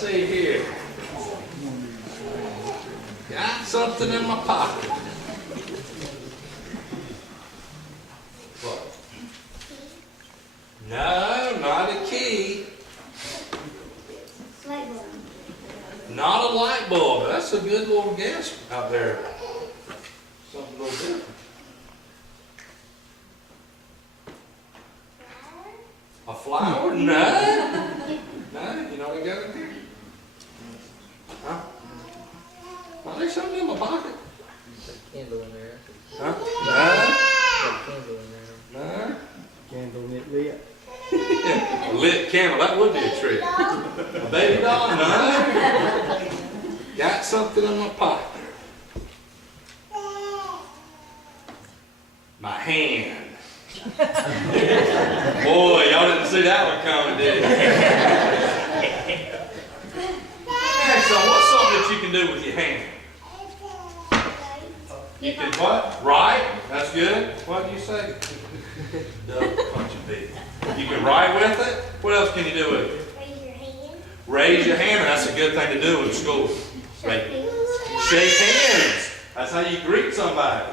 see here. Got something in my pocket. What? No, not a key. Light bulb. Not a light bulb. That's a good little guess out there. Something a little different. A flower? No. No, you know what I got in here? Huh? Well, there's something in my pocket. There's a candle in there. Huh? There's a candle in there. No. No. Candle lit. A lit candle, that would be a trick. A baby doll? No. Got something in my pocket. My hand. Boy, y'all didn't see that one coming, did you? Okay, so what's something that you can do with your hand? You can what? Write? That's good. What do you say? Duh, bunch of people. You can write with it. What else can you do with it? Raise your hand. Raise your hand. That's a good thing to do in school. Shake hands. That's how you greet somebody.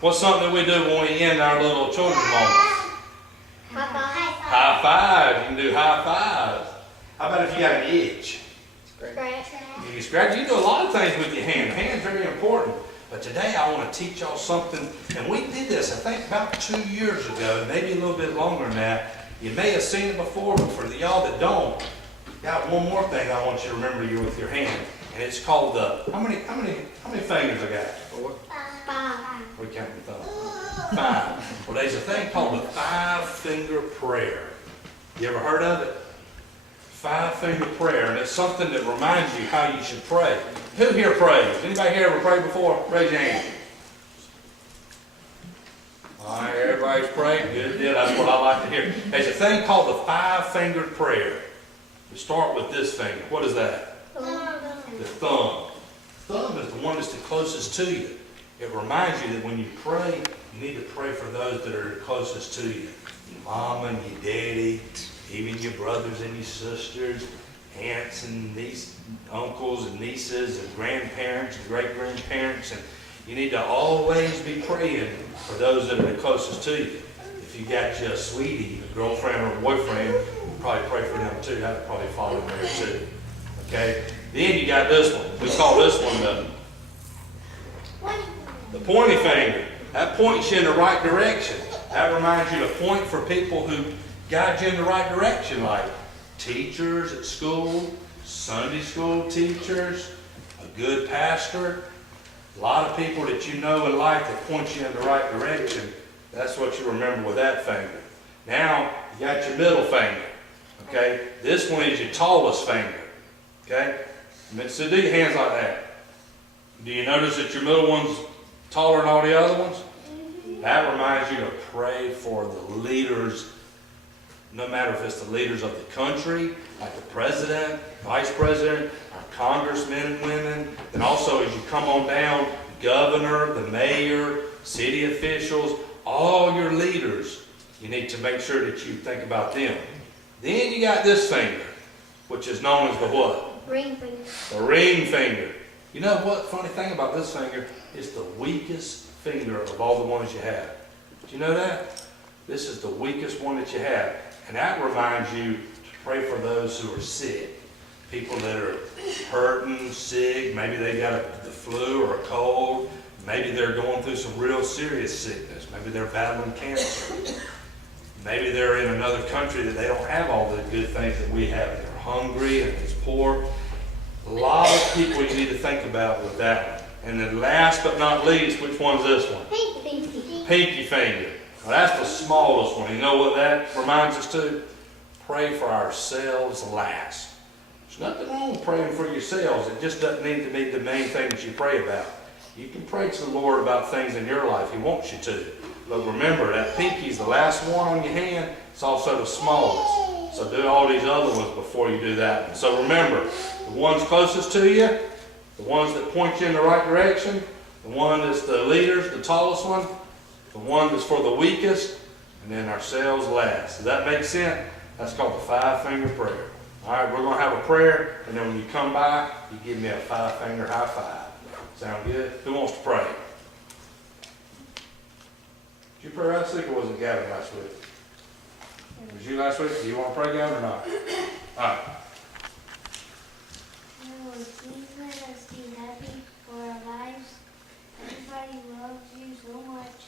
What's something that we do when we end our little children's moments? High five. You can do high fives. How about if you got an itch? Scratch. You can scratch. You can do a lot of things with your hand. The hand's very important. But today I want to teach y'all something. And we did this, I think, about 2 years ago, maybe a little bit longer than that. You may have seen it before, but for y'all that don't, got one more thing I want you to remember you with your hand. And it's called the, how many fingers I got? 4? Five. We count the thumb. 5. Well, there's a thing called the 5-finger prayer. You ever heard of it? 5-finger prayer, and it's something that reminds you how you should pray. Who here prays? Anybody here ever prayed before? Raise your hand. All right, everybody's praying. Good deal. That's what I like to hear. There's a thing called the 5-fingered prayer. We start with this finger. What is that? The thumb. Thumb is the one that's the closest to you. It reminds you that when you pray, you need to pray for those that are closest to you. Your mama and your daddy, even your brothers and your sisters, aunts and uncles and nieces and grandparents and great-grandparents. And you need to always be praying for those that are the closest to you. If you got you a sweetie, a girlfriend or a boyfriend, you probably pray for them too. That would probably fall in there too. Okay? Then you got this one. We call this one the pointy finger. That points you in the right direction. That reminds you to point for people who guide you in the right direction, like teachers at school, Sunday school teachers, a good pastor, a lot of people that you know in life that point you in the right direction. That's what you remember with that finger. Now, you got your middle finger, okay? This one is your tallest finger, okay? So do your hands like that. Do you notice that your middle one's taller than all the other ones? That reminds you to pray for the leaders, no matter if it's the leaders of the country, like the president, vice president, our congressmen and women, and also as you come on down, the governor, the mayor, city officials, all your leaders, you need to make sure that you think about them. Then you got this finger, which is known as the what? Ring finger. The ring finger. You know what? Funny thing about this finger, it's the weakest finger of all the ones you have. Do you know that? This is the weakest one that you have. And that reminds you to pray for those who are sick. People that are hurting, sick, maybe they got the flu or a cold. Maybe they're going through some real serious sickness. Maybe they're battling cancer. Maybe they're in another country that they don't have all the good things that we have. They're hungry and it's poor. A lot of people you need to think about with that one. And then last but not least, which one's this one? Pinky. Pinky finger. Now that's the smallest one. You know what that reminds us to? Pray for ourselves last. There's nothing wrong with praying for yourselves. It just doesn't need to be the main thing that you pray about. You can pray to the Lord about things in your life. He wants you to. But remember, that pinky's the last one on your hand. It's also the smallest. So do all these other ones before you do that one. So remember, the ones closest to you, the ones that point you in the right direction, the one that's the leaders, the tallest one, the one that's for the weakest, and then ourselves last. Does that make sense? That's called the 5-finger prayer. All right, we're gonna have a prayer, and then when you come by, you give me a 5-finger high five. Sound good? Who wants to pray? Did you pray last week, or was it Gavin last week? Was you last week? Do you want to pray, Gavin, or not? All right. Lord, please let us be happy for our lives. Everybody loves you so much.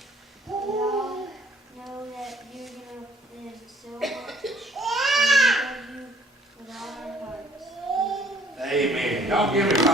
We all know that you're going to live so much. And we love you with all our hearts. Amen. Y'all give me 5